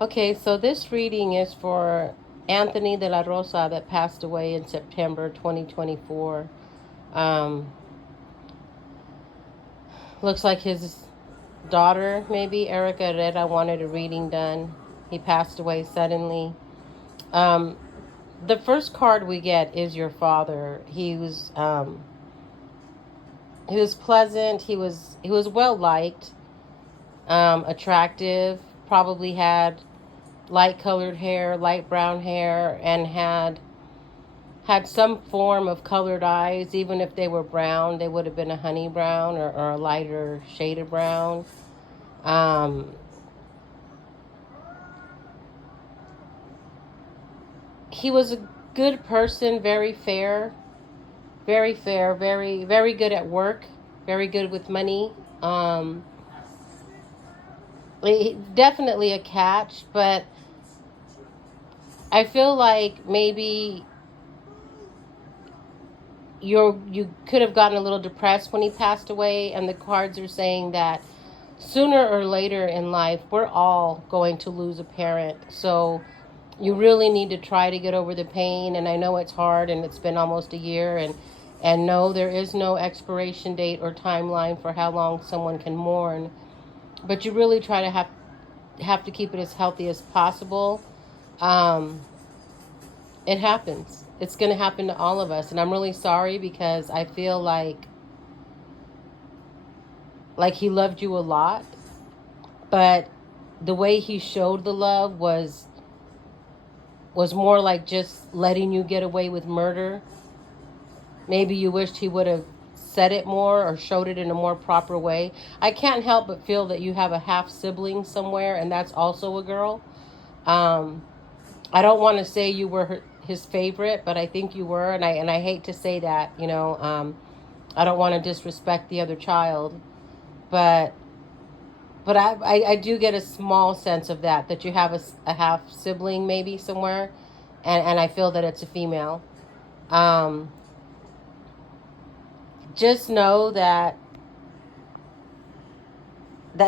Okay, so this reading is for Anthony Delarosa that passed away in September 2024. Um, Looks like his daughter, maybe Erica Herrera, wanted a reading done. He passed away suddenly. Um, the first card we get is your father. He was pleasant. He was well liked, attractive. Probably had light colored hair, light brown hair, and had some form of colored eyes. Even if they were brown, they would have been a honey brown or a lighter shade of brown. Um, he was a good person, very fair, very, very good at work, very good with money. Definitely a catch, but I feel like maybe you could have gotten a little depressed when he passed away, and the cards are saying that sooner or later in life we're all going to lose a parent. So you really need to try to get over the pain, and I know it's hard and it's been almost a year, and no, there is no expiration date or timeline for how long someone can mourn, but you really try to have to keep it as healthy as possible. um it happens. It's going to happen to all of us, and I'm really sorry because I feel like he loved you a lot, but the way he showed the love was more like just letting you get away with murder. Maybe you wished he would have said it more or showed it in a more proper way. I can't help but feel that you have a half sibling somewhere, and that's also a girl. Um, I don't want to say you were his favorite, but I think you were, and I hate to say that. I don't want to disrespect the other child, but I do get a small sense of that you have a half sibling maybe somewhere, and I feel that it's a female. Um, just know that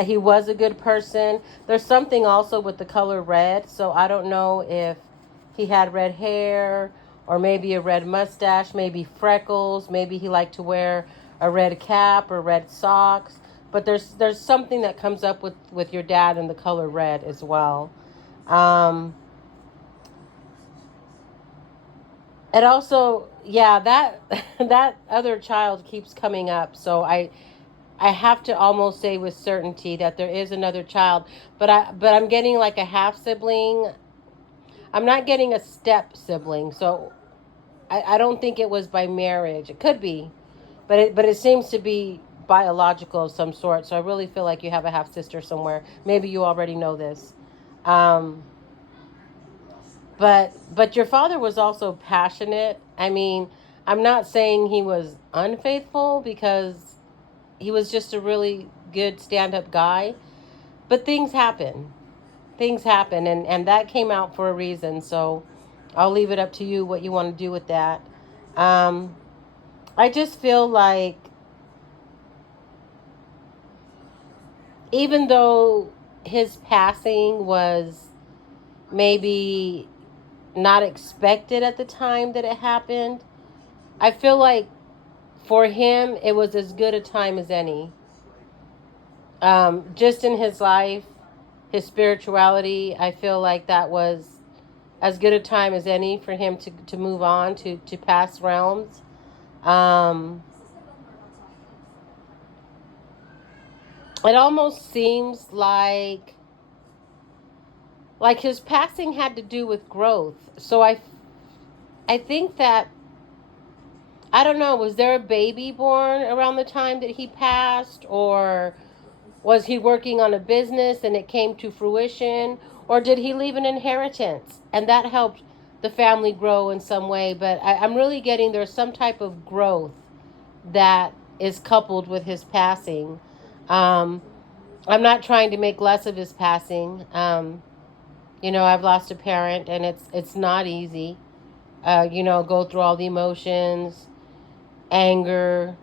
he was a good person. There's something also with the color red, so I don't know if he had red hair or maybe a red mustache, maybe freckles, maybe he liked to wear a red cap or red socks. But there's something that comes up with your dad in the color red as well. Um, it also, yeah, that that other child keeps coming up, so I have to almost say with certainty that there is another child, but I'm getting like a half sibling. I'm not getting a step sibling, so I don't think it was by marriage. It could be, but it seems to be biological of some sort. So I really feel like you have a half sister somewhere. Maybe you already know this. Um, but your father was also passionate. I mean, I'm not saying he was unfaithful because he was just a really good stand-up guy. But things happen. Things happen, and that came out for a reason. So I'll leave it up to you what you want to do with that. Um, I just feel like even though his passing was maybe not expected at the time that it happened, I feel like for him it was as good a time as any. Just in his life, his spirituality, I feel like that was as good a time as any for him to move on to past realms. Um, it almost seems like his passing had to do with growth. So I think that I don't know, was there a baby born around the time that he passed, or was he working on a business and it came to fruition, or did he leave an inheritance and that helped the family grow in some way? But I'm really getting there's some type of growth that is coupled with his passing. Um, I'm not trying to make less of his passing. I've lost a parent, and it's not easy. Go through all the emotions, anger,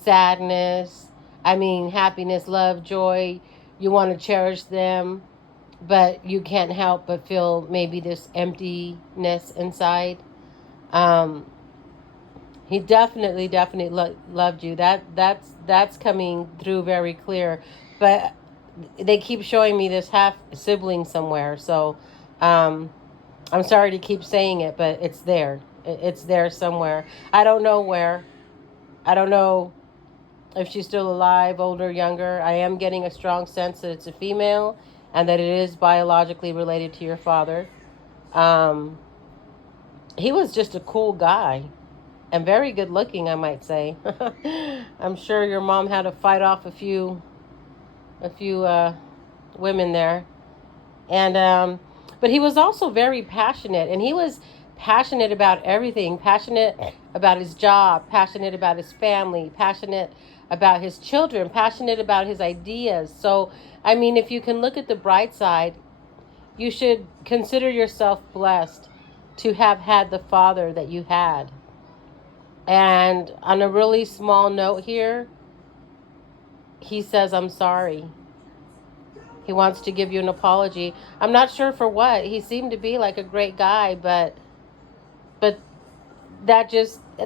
sadness. I mean, happiness, love, joy. You want to cherish them, but you can't help but feel maybe this emptiness inside. Um, he definitely loved you. That's coming through very clear. But they keep showing me this half sibling somewhere. So um, I'm sorry to keep saying it, but it's there. It's there somewhere. I don't know where. I don't know if she's still alive, older, younger. I am getting a strong sense that it's a female and that it is biologically related to your father. Um, he was just a cool guy and very good looking, I might say. I'm sure your mom had to fight off a few women there. And but he was also very passionate, and he was passionate about everything, passionate about his job, passionate about his family, passionate about his children, passionate about his ideas. So I mean, if you can look at the bright side, you should consider yourself blessed to have had the father that you had. And on a really small note here, he says, I'm sorry. He wants to give you an apology. I'm not sure for what. He seemed to be like a great guy, but that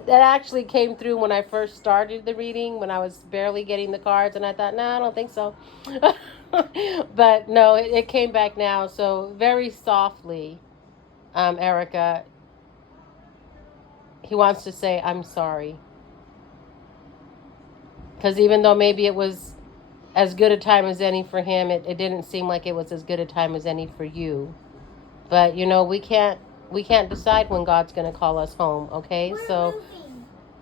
actually came through when I first started the reading, when I was barely getting the cards, and I thought, no, I don't think so. But no, it came back now. So very softly, Erica, he wants to say, I'm sorry. Because even though maybe it was as good a time as any for him, it didn't seem like it was as good a time as any for you. But we can't decide when God's going to call us home, okay? So